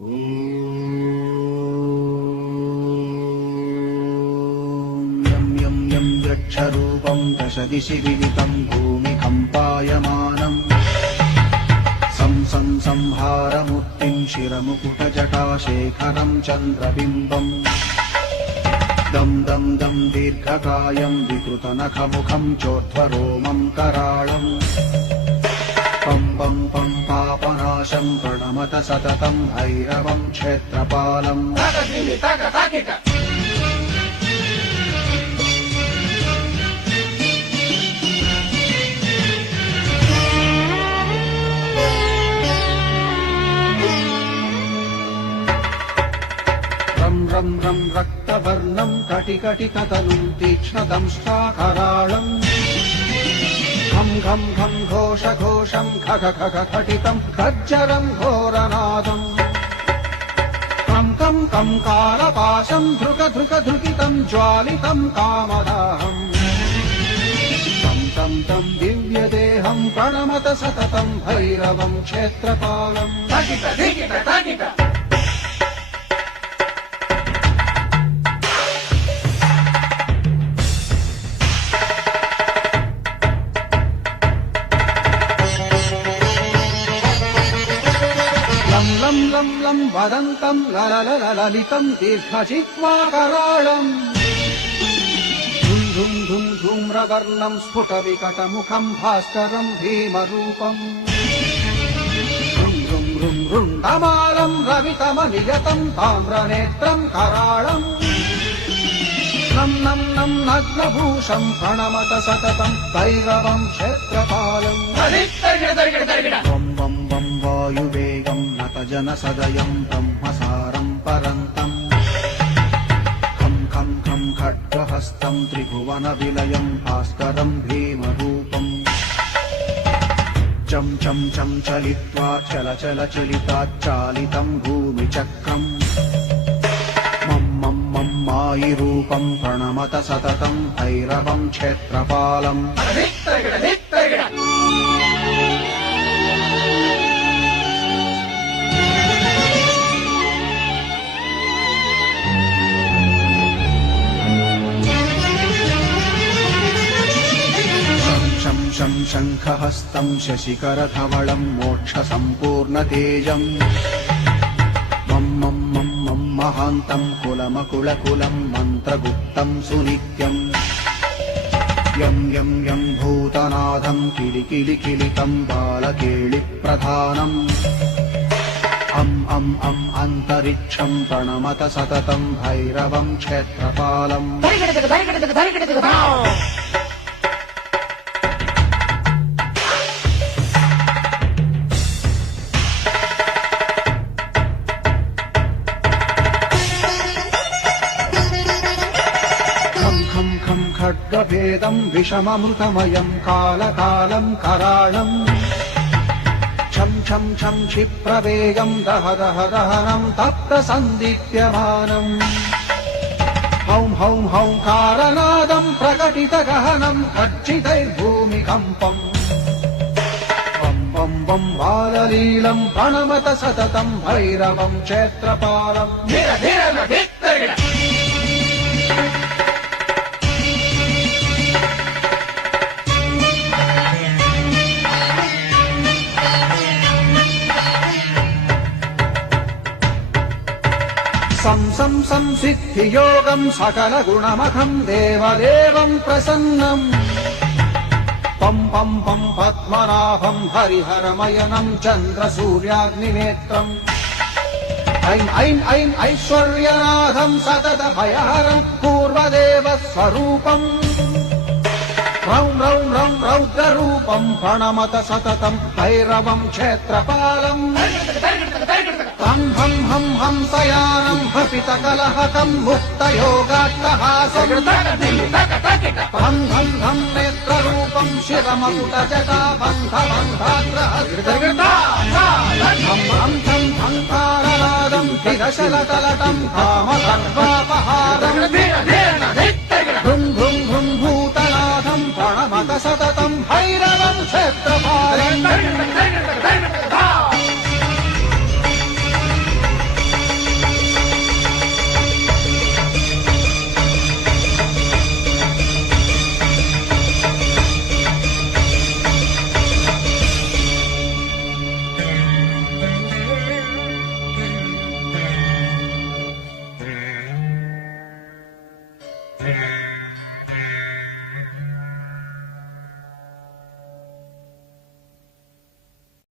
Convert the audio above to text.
यं यं यं वृक्षरूपं दशदिशि विदितं भूमिकम्पायमानम् संहारमूर्तिं शिरमुकुटजटाशेखरं चन्द्रबिम्बम् दं दं दं दीर्घकायं विकृतनखमुखं चोर्ध्वरोमं कराळम् पं पं पं पापनाशं प्रणमत सततं भैरवं क्षेत्रपालम् रं रं रक्तवर्णं कटिकटिकतनुं तीक्ष्णदंष्ट्राकराळम् घं घं घं घोषघोषं खख खख खटितं खज्जरं घोरनादम् कं कं कं कालपाशं धृक धृक धृकितं ज्वालितं कामदाहम् तं तं तं दिव्यदेहं प्रणमत सततं भैरवं क्षेत्रपालम् लं लं लं वदन्तं ललितं दीर्घजिह्वाकराळम् धुं धुं धुं धूम्रवर्णं स्फुटविकटमुखं भास्करं भीमरूपम् रुं रुं रुण्डमालं रवितमनियतं ताम्रनेत्रं कराळम् नं नं नं नग्नभूषं प्रणमत सततं भैरवं क्षेत्रपालम् वं वं वं वायुवेगं नतजनसदयं ब्रह्मसारं परन्तम् खं खं खं खड्गहस्तं त्रिभुवनविलयं भास्करं भीमरूपम् चं चं चं चलित्वा चल चल चलिताच्चालितं भूमिचक्रम् मं मं मं मायिरूपं प्रणमत सततं भैरवं क्षेत्रपालम् शं शङ्खहस्तं शशिकरधवलं मोक्षसम्पूर्णतेजम् मं मं मं मं महान्तं कुलमकुलकुलं मन्त्रगुप्तं सुनित्यम् यं यं यं भूतनाथं किलिकिलिकिलितं बालकेलिप्रधानम् अं अन्तरिक्षं प्रणमत सततं भैरवं क्षेत्रपालम् खड्गभेदं विषममृतमयं कालकालं कराळम् छं छं छं क्षिप्रवेगं दह दह दहनं तप्तसन्दीप्यमानम् हौं हौं हौंकारनादं प्रकटितगहनं गर्जितैर्भूमिकम्पम् वं वं वं बाललीलं प्रणमत सततं भैरवं क्षेत्रपालम् संसिद्धियोगं सकलगुणमखं देवदेवं प्रसन्नम् पं पं पं पद्मनाभं हरिहरमयनं चन्द्रसूर्याग्निनेत्रम् ऐं ऐं ऐं ऐश्वर्यनाथं सततभयहरं पूर्वदेवस्वरूपम् रौं रौं रौं रौद्ररूपं प्रणमत सततं भैरवं क्षेत्रपालम् हं हं हं हंसयानं हपितकलहकं मुक्तयोगाट्टहासम् हं हं हं नेत्ररूपं शिरमकुटजटाबन्धबन्धाग्रहम् हं हं हंकारनादं किरशलकलटं कामखड्वापहारम् भृं भृं भृं भूतनाथं प्रणमत सततं भैरवं क्षेत्रपालम् Yeah.